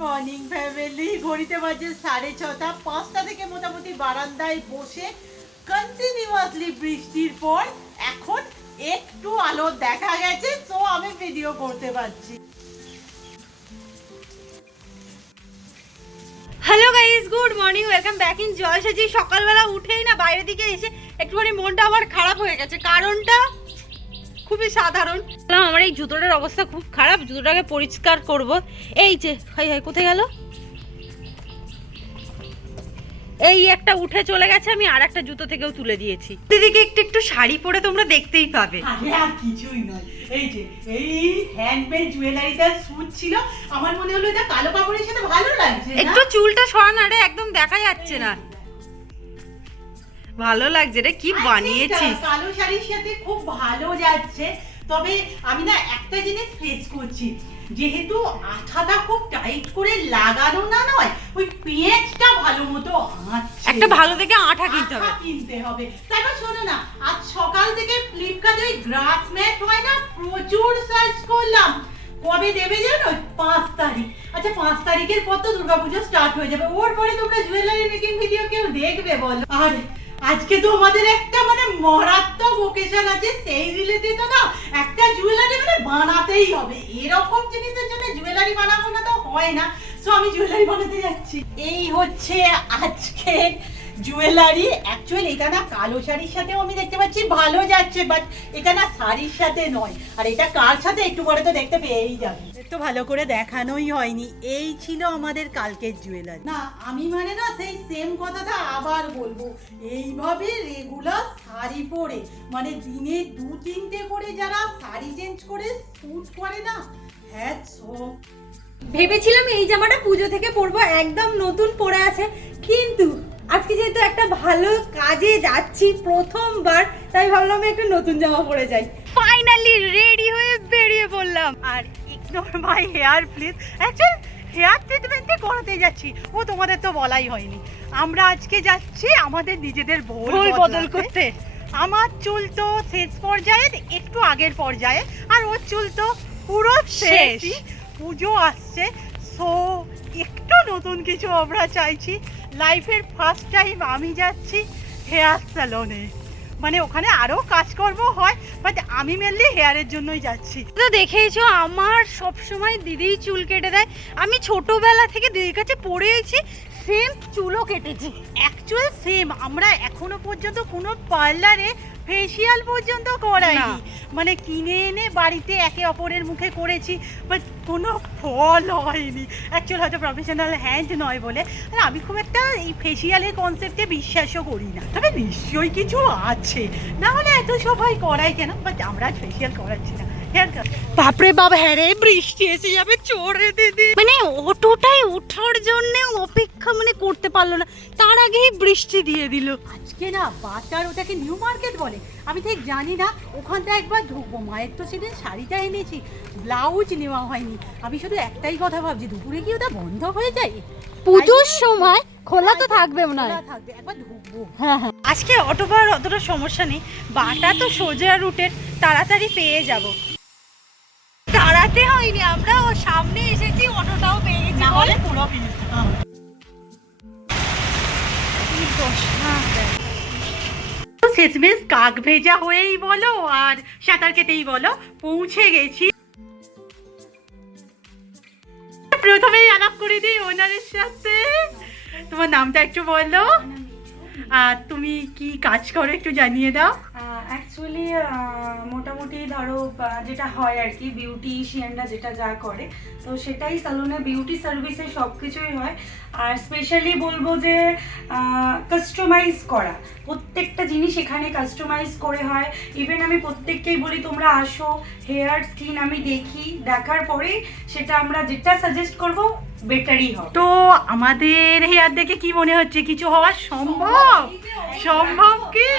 Morning family ঘড়িতে বাজে সাড়ে ছটা। পাঁচটা থেকে মোটামুটি বারান্দায় বসে কন্টিনিউয়াসলি বৃষ্টির পর এখন একটু আলো দেখা গেছে, তো আমি ভিডিও করতে পারছি। Hello guys good morning welcome back in জলসাজি সকালবেলা উঠেই না বাইরের দিকে এসে একটুখানি মনটা আমার খারাপ হয়ে গেছে। কারণটা? খুবই সাধারণ। আমার এই জুতোটার অবস্থা খুব খারাপ জুতোটাকে পরিষ্কার করব। এই যে হাই হাই কোথায় গেল? এই একটা উঠে চলে গেছে আমি আর একটা জুতো থেকেও তুলে দিয়েছি। দিদিকে একটু একটু শাড়ি পরে তোমরা দেখতেই পাবে। আরে আর কিছুই নয়। এই যে এই হ্যান্ডমেড জুয়েলারিটা স্যুট ছিল আমার মনে হলো এটা কালো কাপড়ের সাথে ভালো লাগছে একটু চুলটা সরানো রে একদম দেখা যাচ্ছে না। ভালো লাগছে রে কি বানিয়েছিস? কালো শাড়ির সাথে খুব ভালো যাচ্ছে। তবে আমি না একটা জিনিস ফেস করছি। যেহেতু আঠাটা খুব টাইট করে লাগানো না নয় ওই পেঁয়াজটা ভালো মতো একটা ভালো দেখে আঠা কিনতে হবে। কিনতে হবে। তারপর শোনো না আজ সকাল থেকে ফ্লিপকার্টে ওই গ্রাস ম্যাট হয় না প্রচুর সার্চ করলাম। কবে দেবে জানো? পাঁচ তারিখ। আচ্ছা পাঁচ তারিখের পর তো দুর্গাপুজো স্টার্ট হয়ে যাবে। ওর পরে তোমরা জুয়েলারি মেকিং ভিডিও কেউ দেখবে বলো। আর আজকে তো আমাদের একটা মানে মারাত্মক ওকেশন আছে, সেই রিলেটেড না, একটা জুয়েলারি মানে বানাতেই হবে। এরকম জিনিসের জন্য জুয়েলারি বানাবো না তো হয় না। সো আমি জুয়েলারি বানাতে যাচ্ছি। এই হচ্ছে আজকের জুয়েলারি অ্যাকচুয়ালি এটা না কালো শাড়ির সাথেও আমি দেখতে পাচ্ছি, ভালো যাচ্ছে বাট এটা না শাড়ির সাথে নয়। আর এটা কার সাথে? একটু পরে তো দেখতে পেয়েই যাবে। একটু ভালো করে দেখানোই হয়নি। এই ছিল আমাদের কালকের জুয়েলারি না আমি মানে না সেই সেম কথাটা আবার বলব। এইভাবে রেগুলার শাড়ি পরে মানে দিনে দু তিনটে করে যারা শাড়ি চেঞ্জ করে স্যুট করে না হ্যাঁ ভেবেছিলাম এই জামাটা পুজো থেকে পরবো একদম নতুন পরে আছে। কিন্তু আজকে যেহেতু একটা ভালো কাজে যাচ্ছি প্রথমবার তাই ভাবলাম একটু নতুন জামা পরে যাই। ফাইনালি রেডি হয়ে বেরিয়ে পড়লাম। আর ignore my hair please actually hair ট্রিটমেন্টে করাতে যাচ্ছি। ও তোমাদের তো বলাই হয়নি। আমরা আজকে যাচ্ছি আমাদের নিজেদের ভুল বদল করতে। আমার চুল তো শেষ পর্যায়ে একটু আগের পর্যায়ে আর ওর চুল তো পুরো শেষ। পুজো আসছে। সো একটু নতুন কিছু আমরা চাইছি। লাইফের ফার্স্ট টাইম আমি যাচ্ছি হেয়ার স্যালনে মানে ওখানে আরও কাজকর্ম হয় বাট আমি মেনলি হেয়ারের জন্যই যাচ্ছি। তো দেখেইছো, আমার সবসময় দিদিই চুল কেটে দেয়। আমি ছোটোবেলা থেকে দিদির কাছে পড়েছি সেম চুলও কেটেছি। অ্যাকচুয়াল সেম আমরা এখনও পর্যন্ত কোনো পার্লারে ফেসিয়াল পর্যন্ত করাইনি। মানে কিনে এনে বাড়িতে একে অপরের মুখে করেছি বাট কোনো ফল হয়নি। অ্যাকচুয়াল হয়তো প্রফেশনাল হ্যান্ড নয় বলে। আর আমি খুব একটা এই ফেসিয়ালের কনসেপ্টে বিশ্বাসও করি না। তবে নিশ্চয়ই কিছু আছে। না হলে এত সবাই করাই কেন? বাট আমরা ফেসিয়াল করাচ্ছি না। বাপরে বাবা হ্যাঁ রে বৃষ্টি এসে যাবে চোরে দিদি। মানে অটোটাই ওঠার জন্য অপেক্ষা মানে করতে পারল না। তার আগেই বৃষ্টি দিয়ে দিল। আজকে না বাটার ওটাকে নিউ মার্কেট বলে। আমি ঠিক জানি না ওখানটা একবার ঢুকবো। মায়ের তো সেদিন শাড়িটা এনেছি ব্লাউজ নেওয়া হয়নি। আমি শুধু একটাই কথা ভাবছি দুপুরে কি ওটা বন্ধ হয়ে যায়? পুজোর সময় খোলা তো থাকবে মনে হয়। থাকবে একবার ঢুকবো। হ্যাঁ হ্যাঁ। আজকে অটো পাওয়ার অতটা সমস্যা নেই বাটা তো সোজা রুটের তাড়াতাড়ি পেয়ে যাব। তাড়াতে হয়নি আমরা ও সামনে এসেছি অটোটাও পেয়ে গেছি না পুরো। তো শেষমেশ কাক ভেজা হয়েই বলো আর সাঁতার কেটেই বলো পৌঁছে গেছি। প্রথমেই আলাপ করে দিই ওনারের সাথে। তোমার নামটা একটু বলো। আর তুমি কি কাজ করো একটু জানিয়ে দাও। অ্যাকচুয়ালি ধরো যেটা হয় আর কি বিউটিশিয়ানরা যেটা যা করে তো সেটাই সালুনে বিউটি সার্ভিসে সব কিছুই হয়। আর স্পেশালি বলব যে কাস্টমাইজ করা। প্রত্যেকটা জিনিস এখানে কাস্টমাইজ করে হয়। ইভেন আমি প্রত্যেককেই বলি তোমরা আসো হেয়ার স্কিন আমি দেখি। দেখার পরেই সেটা আমরা যেটা সাজেস্ট করব বেটারই হবে। তো আমাদের হেয়ার দেখে কি মনে হচ্ছে? কিছু হওয়া সম্ভব? সম্ভব। কি?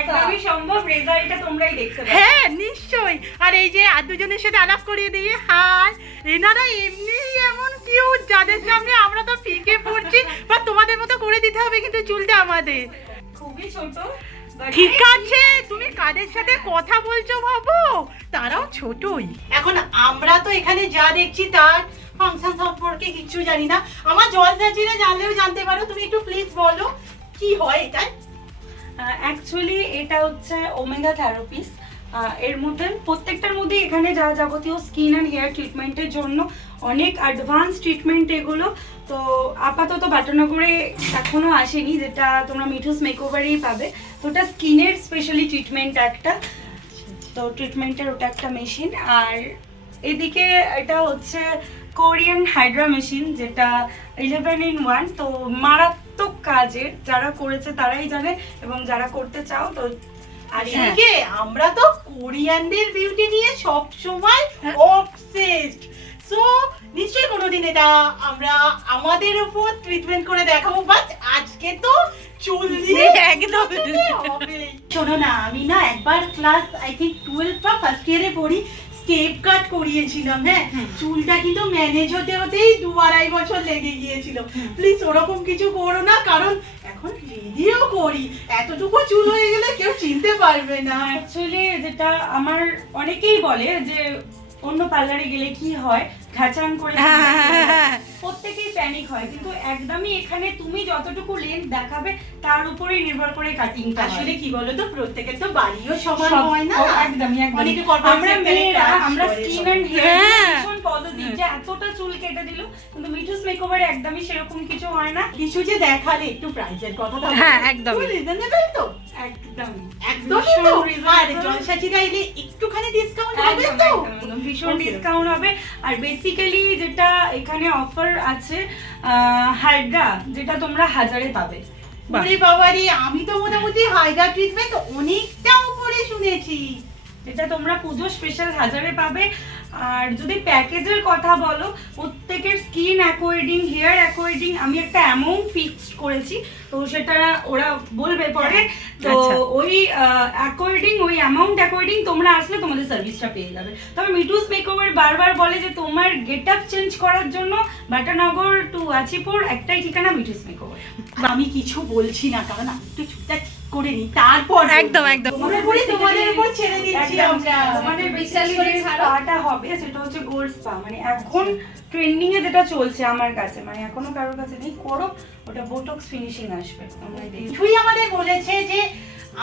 একদমই সম্ভব রেজাল্টটা তোমরাই দেখতে পাবে। হ্যাঁ নিশ্চয়ই। আর এই যে আর দুজনের সাথে আলাপ করিয়ে দিয়ে হাই এনারা এমনি এমন কিউট যাদের সামনে আমরা তো ফিকে পড়ছি বা তোমাদের মতো করে দিতে হবে কিন্তু চুলটা আমাদের। খুবই ছোট ঠিক আছে তুমি কাদের সাথে কথা বলছো ভাবো? তারাও ছোটই। এখন আমরা তো এখানে যা দেখছি তার ফাংশন সম্পর্কে কিছু জানি না। আমার জল চাচিরা জানলেও জানতে পারো তুমি একটু প্লিজ বলো কি হয় এটাই অ্যাকচুয়ালি এটা হচ্ছে ওমেগা থেরাপিস এর মধ্যে প্রত্যেকটার মধ্যে এখানে যা যাবতীয় স্কিন অ্যান্ড হেয়ার ট্রিটমেন্টের জন্য অনেক অ্যাডভান্স ট্রিটমেন্ট এগুলো। তো আপাতত বাটানগরে এখনও আসেনি, যেটা তোমরা মিঠুস মেকওভারেই পাবে। তো ওটা স্কিনের স্পেশালি ট্রিটমেন্ট একটা। তো ট্রিটমেন্টের ওটা একটা মেশিন আর এদিকে এটা হচ্ছে কোরিয়ান হাইড্রা মেশিন যেটা ইলেভেন ইন ওয়ান তো মারাত্মক কাজের যারা করেছে তারাই জানে এবং যারা করতে চাও তো আর হ্যাঁ। এদিকে আমরা তো কোরিয়ানদের বিউটি নিয়ে সব সময় হ্যাঁ। অবসেসড সো নিশ্চয়ই কোনোদিন এটা আমরা আমাদের উপর ট্রিটমেন্ট করে দেখাবো বাট আজকে তো চুল দিয়ে একদম। হবেই। শোনো না আমি না একবার ক্লাস আই থিঙ্ক টুয়েলভ বা ফার্স্ট ইয়ারে পড়ি স্টেপ কাট করিয়েছিলাম হ্যাঁ? চুলটা কিন্তু ম্যানেজ হতে হতেই দু আড়াই বছর লেগে গিয়েছিল। প্লিজ ওরকম কিছু করো না কারণ এখন ভিডিও করি। এতটুকু চুল হয়ে গেলে কেউ চিনতে পারবে না। অ্যাকচুয়ালি যেটা আমার অনেকেই বলে যে অন্য পার্লারে গেলে কি হয়? ঘাচাং করে প্রত্যেকেই প্যানিক হয় কিন্তু একদমই এখানে তুমি যতটুকু লেন্থ দেখাবে তার উপরেই নির্ভর করে কাটিং আসলে কি বলো তো প্রত্যেকের তো বাড়িও সমান সব- হয় না। একদমই একদমই। আমরা মেয়েরা আমরা স্কিন এন্ড হেয়ার হ্যাঁ। যে এতটা চুল কেটে দিল কিন্তু মিঠুস মেকওভারে একদমই সেরকম কিছু হয় না। কিছু যে দেখালে একটু প্রাইসের কথা হ্যাঁ, একদমই। রিজনেবল তো? একদমই। একদমই তো? আর জলসাচিরা এলে একটুখানি ডিসকাউন্ট হবে তো? একদম, একদম। ভীষণ ডিসকাউন্ট হবে। আর বেসিক্যালি যেটা এখানে অফার আছে হাইড্রা যেটা তোমরা হাজারে পাবে। বাবা রে আমি তো মোটামুটি হাইড্রা ট্রিটমেন্ট অনেকটা উপরে শুনেছি। এটা তোমরা পুজো স্পেশাল হাজারে পাবে। আর যদি প্যাকেজের কথা বলো প্রত্যেকের স্কিন অ্যাকোয়ার্ডিং হেয়ার অ্যাকোয়ার্ডিং আমি একটা অ্যামাউন্ট ফিক্সড করেছি তো সেটা ওরা বলবে পরে। তো আচ্ছা। ওই অ্যাকর্ডিং ওই অ্যামাউন্ট অ্যাকর্ডিং তোমরা আসলে তোমাদের সার্ভিসটা পেয়ে যাবে। তবে মিটুস মেকওভার বারবার বলে যে তোমার গেট আপ চেঞ্জ করার জন্য বাটানগর টু আচিপুর একটাই ঠিকানা মিটুস মেকওভার। আমি কিছু বলছি না কারণ আমি একটু চুপটা করে নি তারপর একদম, একদম। তোমাদের উপর ছেড়ে দিচ্ছি আমরা। তোমাদের বিশ্বাস করে স্পাটা হবে সেটা হচ্ছে গোল্ড স্পা মানে এখন ট্রেন্ডিং এ যেটা চলছে আমার কাছে মানে এখনও কারোর কাছে নেই করো ওটা বোটক্স ফিনিশিং আসবে। আমরা কিছুই আমাদের বলেছে যে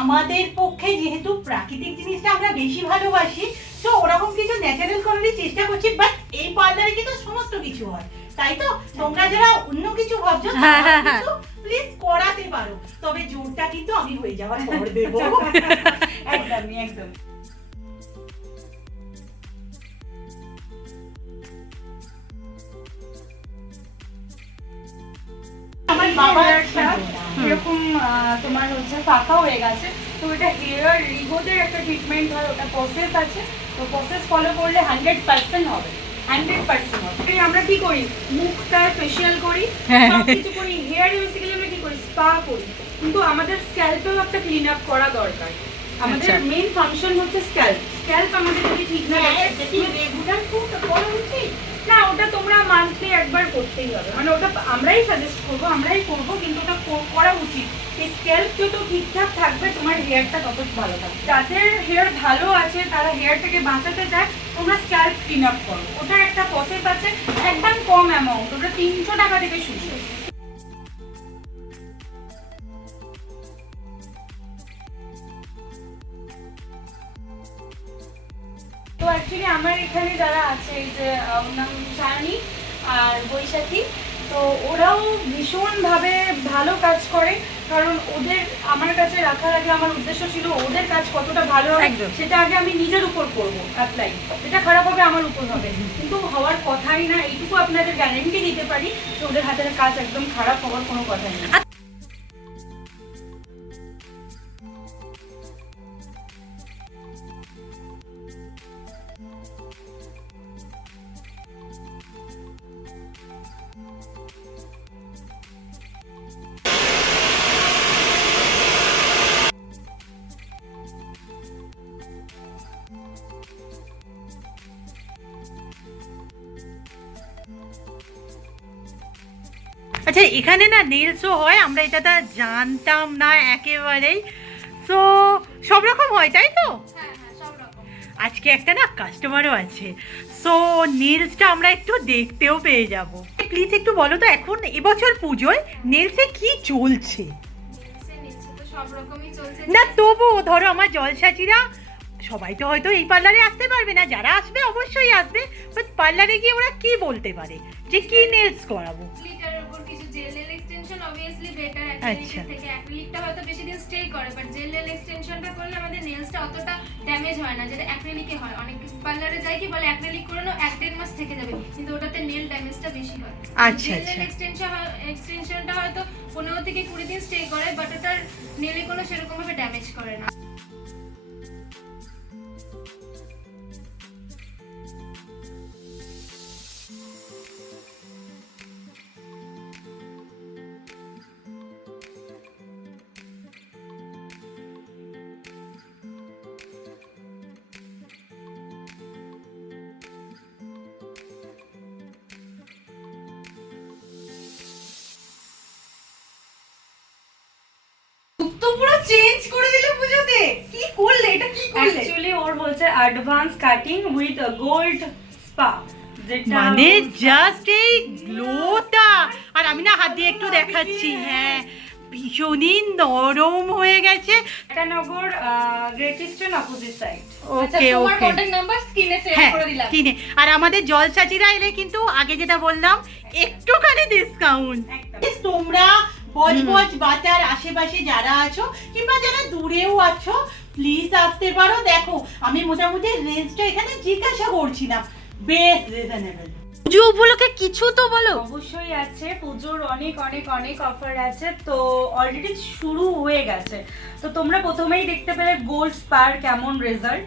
আমাদের পক্ষে যেহেতু প্রাকৃতিক জিনিসটা আমরা বেশি ভালোবাসি তো ওরকম কিছু ন্যাচারাল করারই চেষ্টা করছি বাট এই পার্লারে কিন্তু সমস্ত কিছু হয়। তাই তো তোমরা যারা অন্য কিছু ভাবছ হ্যাঁ, হ্যাঁ, হ্যাঁ। প্লিজ করাতে পারো। তবে জোরটা কিন্তু আমি হয়ে যাওয়ার পর দেবো। একদমই একদম আমার বাবা একটা এরকম আহ, তোমার হচ্ছে ফাঁকা হয়ে গেছে। তো এটা হেয়ার রিগোদের একটা ট্রিটমেন্ট হয় ওটা প্রসেস আছে। তো প্রসেস ফলো করলে হান্ড্রেড পার্সেন্ট হবে। হান্ড্রেড পার্সেন্ট আমরা কি করি? মুখটা ফেশিয়াল করি হ্যাঁ। কিছু করি হেয়ার বেসিক্যালি আমরা কি করি? স্পা করি। কিন্তু আমাদের স্ক্যাল্পেও একটা ক্লিন আপ করা দরকার। আমাদের আচ্ছা। মেইন ফাংশন হচ্ছে স্ক্যাল্প স্ক্যাল্প আমাদের যদি ঠিক না থাকে রেগুলার খুব করা উচিত। না, ওটা তোমরা মান্থলি একবার করতেই হবে। মানে ওটা আমরাই সাজেস্ট করব, আমরাই করব, কিন্তু ওটা করা উচিত। এই স্কেল্প যত ঠিকঠাক থাকবে, তোমার হেয়ারটা তত ভালো থাকবে। যাদের হেয়ার ভালো আছে, তারা হেয়ারটাকে বাঁচাতে চায় তোমরা স্ক্যাল্প ক্লিন আপ করো। ওটা একটা প্রসেস আছে, একদম কম অ্যামাউন্ট ওটা তিনশো টাকা থেকে শুরু। অ্যাকচুয়ালি আমার এখানে যারা আছে যে নাম সায়নী আর বৈশাখী তো ওরাও ভীষণভাবে ভালো কাজ করে কারণ ওদের আমার কাছে রাখার আগে আমার উদ্দেশ্য ছিল ওদের কাজ কতটা ভালো হবে। সেটা আগে আমি নিজের উপর করব অ্যাপ্লাই যেটা খারাপ হবে আমার উপর হবে। কিন্তু হওয়ার কথাই না এইটুকু আপনাদের গ্যারেন্টি দিতে পারি যে ওদের হাতের কাজ একদম খারাপ হওয়ার কোনো কথাই নেই এখানে না নেলসও হয় আমরা এটা তা জানতাম না একেবারেই। সো সব রকম হয় তাই তো? হ্যাঁ হ্যাঁ আজকে একটা না কাস্টমারও আছে। সো নেলসটা আমরা একটু দেখতেও পেয়ে যাব। প্লিজ একটু বলো তো এখন এবছর পুজোয় নেলসে কি চলছে? তো না তবুও ধরো আমার জলসাচিরা সবাই তো হয়তো এই পার্লারে আসতে পারবে না যারা আসবে অবশ্যই আসবে বাট পার্লারে গিয়ে ওরা কি বলতে পারে? যে কি নেলস করাবো? অবভিয়াসলি বেটার আচ্ছা। অ্যাক্রিলিকের থেকে অ্যাক্রিলিকটা হয়তো বেশি দিন স্টে করে বাট জেল নেল এক্সটেনশনটা করলে আমাদের নেলসটা অতটা ড্যামেজ হয় না যেটা অ্যাক্রিলিকে হয় অনেক পার্লারে যায় কি বলে অ্যাক্রিলিক করে নাও এক দেড় মাস থেকে যাবে কিন্তু ওটাতে নেল ড্যামেজটা বেশি হয় আচ্ছা, জেল আচ্ছা। নেল এক্সটেনশন এক্সটেনশনটা হয়তো পনেরো থেকে কুড়ি দিন স্টে করে বাট ওটার নেলে কোনো সেরকম ভাবে ড্যামেজ করে না চেঞ্জ করে দিলে পুজোতে। কি করলে? এটা কি অ্যাকচুয়ালি ওর বলছে advance cutting with gold spa মানে জাস্ট এই গ্লোটা আর আমি না হাত দিয়ে একটু দেখাচ্ছি হ্যাঁ। ভীষণই নরম হয়ে গেছে। নগর গ্রেট ইস্টার্ন অপোজিট সাইড আচ্ছা ওকে তোমার ওকে কন্টাক্ট নাম্বার স্ক্রিনে শেয়ার হ্যাঁ করে দিলাম। কিনে আর আমাদের জলসাচিরা এলে কিন্তু আগে যেটা বললাম একটুখানি ডিসকাউন্ট তোমরা বজবজ বাটার আশেপাশে যারা আছো কিংবা যারা দূরেও আছো প্লিজ আসতে পারো। দেখো আমি মোটামুটি রেঞ্জটা এখানে জিজ্ঞাসা করছিলাম বেশ রিজনেবল পুজো উপলক্ষে কিছু তো বলো। অবশ্যই আছে পুজোর অনেক অনেক অনেক অফার আছে। তো অলরেডি শুরু হয়ে গেছে। তো তোমরা প্রথমেই দেখতে পেলে গোল্ড স্পার কেমন রেজাল্ট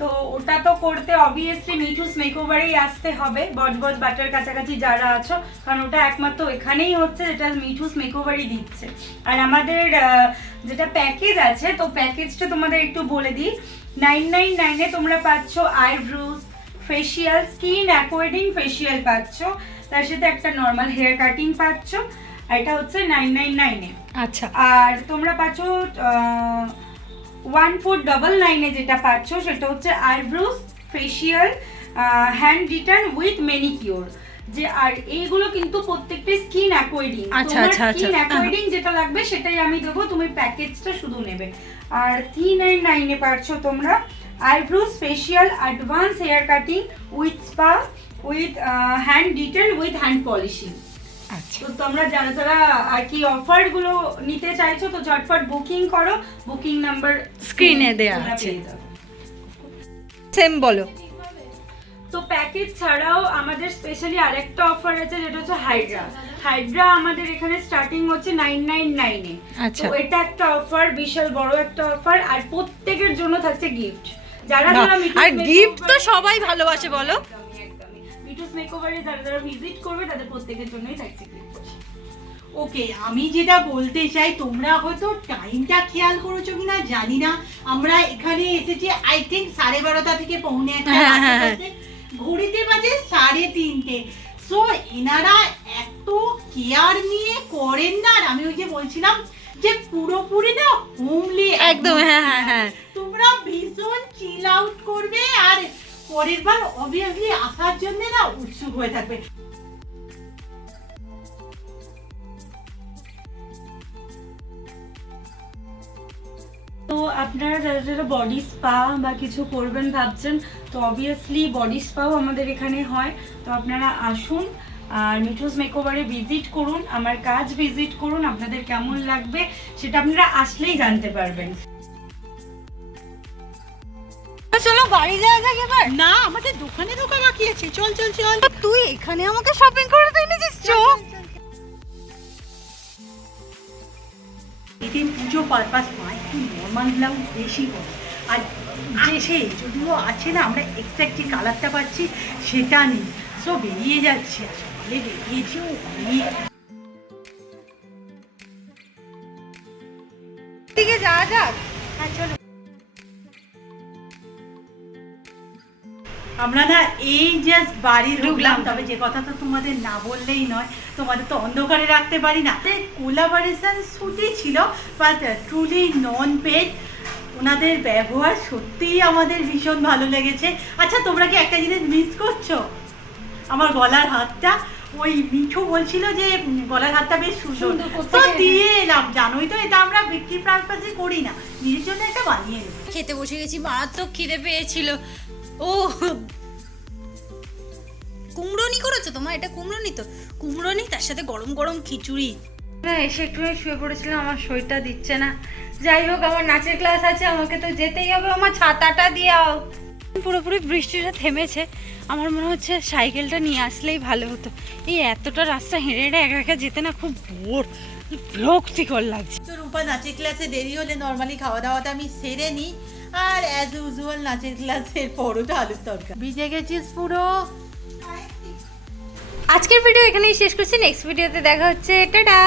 তো ওটা তো করতে অবভিয়াসলি মিঠুস মেকওভারেই আসতে হবে বজবজ বাটার কাছাকাছি যারা আছো কারণ ওটা একমাত্র এখানেই হচ্ছে যেটা মিঠুস মেকওভারই দিচ্ছে। আর আমাদের যেটা প্যাকেজ আছে তো প্যাকেজটা তোমাদের একটু বলে দিই। নাইন নাইন নাইনে তোমরা পাচ্ছ eyebrows facial skin according facial পাচ্ছ। তার সাথে একটা নর্মাল হেয়ার কাটিং পাচ্ছ। আর এটা হচ্ছে নাইন নাইন নাইনে আচ্ছা। আর তোমরা পাচ্ছ ওয়ান ফোর ডবল নাইনে যেটা পাচ্ছ সেটা হচ্ছে eyebrows facial hand return with manicure যে আর এইগুলো কিন্তু প্রত্যেকটা স্কিন অ্যাকোয়ার্ডিং আচ্ছা, তোমার আচ্ছা, আচ্ছা। স্কিন অ্যাকোয়ার্ডিং যেটা লাগবে সেটাই আমি দেবো। তুমি প্যাকেজটা শুধু নেবে। আর থ্রি নাইন নাইনে পাচ্ছ তোমরা eyebrows facial advance hair cutting with spa with hand detail with hand polishing আচ্ছা তো তোমরা যারা যারা আর কি অফারগুলো নিতে চাইছো তো ঝটপট বুকিং করো বুকিং নাম্বার এ দেয়া আছে। সেম বলো তো প্যাকেজ ছাড়াও আমাদের স্পেশালি আরেকটা অফার আছে যেটা হচ্ছে হাইড্রা হাইড্রা আমাদের এখানে স্টার্টিং হচ্ছে নাইন নাইন নাইনে আচ্ছা। তো এটা একটা অফার বিশাল বড় একটা অফার আর প্রত্যেকের জন্য থাকছে গিফট যারা আর gift তো সবাই ভালোবাসে বলো? মিঠুস মেকওভারে যারা যারা ভিজিট করবে তাদের প্রত্যেকের জন্যই থাকছে ওকে আমি যেটা বলতে চাই তোমরা হয়তো টাইমটা খেয়াল করেছ কিনা জানি না। আমরা এখানে এসেছি আই থিঙ্ক সাড়ে বারোটা থেকে পৌনে একটা হ্যাঁ, হ্যাঁ, হ্যাঁ। ঘড়িতে বাজে সাড়ে তিনটে। সো এনারা এত কেয়ার নিয়ে করেন না। আর আমি ওই যে বলছিলাম যে পুরোপুরি না হোমলি একদম। হ্যাঁ হ্যাঁ হ্যাঁ। তোমরা ভীষণ চিল আউট করবে। আর পরের বার অবভিয়াসলি আসার জন্য না উৎসুক হয়ে থাকবে। তো আপনারা যারা যারা বডি স্পা বা কিছু করবেন ভাবছেন, তো অবভিয়াসলি বডি স্পাও আমাদের এখানে হয়। তো আপনারা আসুন আর মিঠুস মেকওভারে ভিজিট করুন, আমার কাজ ভিজিট করুন, আপনাদের কেমন লাগবে সেটা আপনারা আসলেই জানতে পারবেন। চলো বাড়ি যাওয়া যাক এবার। না আমাদের দোকানে ঢোকা বাকি আছে। চল চল চল। তুই এখানে আমাকে শপিং করে দিয়ে এনেছিস চো। এদিন পুজো পারপাস নয় একটু নর্মাল ব্লাউজ বেশি করে আর আছে যদিও আছে না আমরা এক্স্যাক্ট যে কালারটা পাচ্ছি সেটা নেই। সব বেরিয়ে যাচ্ছে সকালে বেরিয়েছেও অনেক দিকে যাওয়া যাক আমরা না এই জাস্ট বাড়ি ঢুকলাম তবে যে কথা তো তোমাদের না বললেই নয় তোমাদের তো অন্ধকারে রাখতে পারি না। কোলাবারেশন শুটই ছিল বাট ট্রুলি নন পেড ওনাদের ব্যবহার সত্যিই আমাদের ভীষণ ভালো লেগেছে। আচ্ছা তোমরা কি একটা জিনিস মিস করছ? আমার গলার হাতটা ওই মিঠু বলছিল যে গলার হাতটা বেশ সুন্দর। তো দিয়ে এলাম জানোই তো এটা আমরা বিক্রি পারপাসে করি না। নিজের জন্য একটা বানিয়ে খেতে বসে গেছি মারাত্মক খিদে পেয়েছিল। ও কুমড়োনি করেছ তোমার এটা কুমড়োনি তো। কুমড়োনি তার সাথে গরম গরম খিচুড়ি। না এসে একটু শুয়ে পড়েছিলাম আমার শরীরটা দিচ্ছে না। যাই হোক আমার নাচের ক্লাস আছে আমাকে তো যেতেই হবে আমার ছাতাটা দিয়াও। পুরোপুরি বৃষ্টিটা থেমেছে আমার মনে হচ্ছে সাইকেলটা নিয়ে আসলেই ভালো হতো। এই এতটা রাস্তা হেঁটে হেঁটে একা একা যেতে না খুব বোর বিরক্তিকর লাগছে। তো রূপা নাচের ক্লাসে দেরি হলে নর্মালি খাওয়া দাওয়াটা আমি সেরে নিই। আর অ্যাজ ইউজুয়াল নাচের ক্লাসের পরোটা আলুর তরকা ভিজে গেছিস পুরো? আজকের ভিডিও এখানেই শেষ করছি। নেক্সট ভিডিওতে দেখা হচ্ছে। টাটা!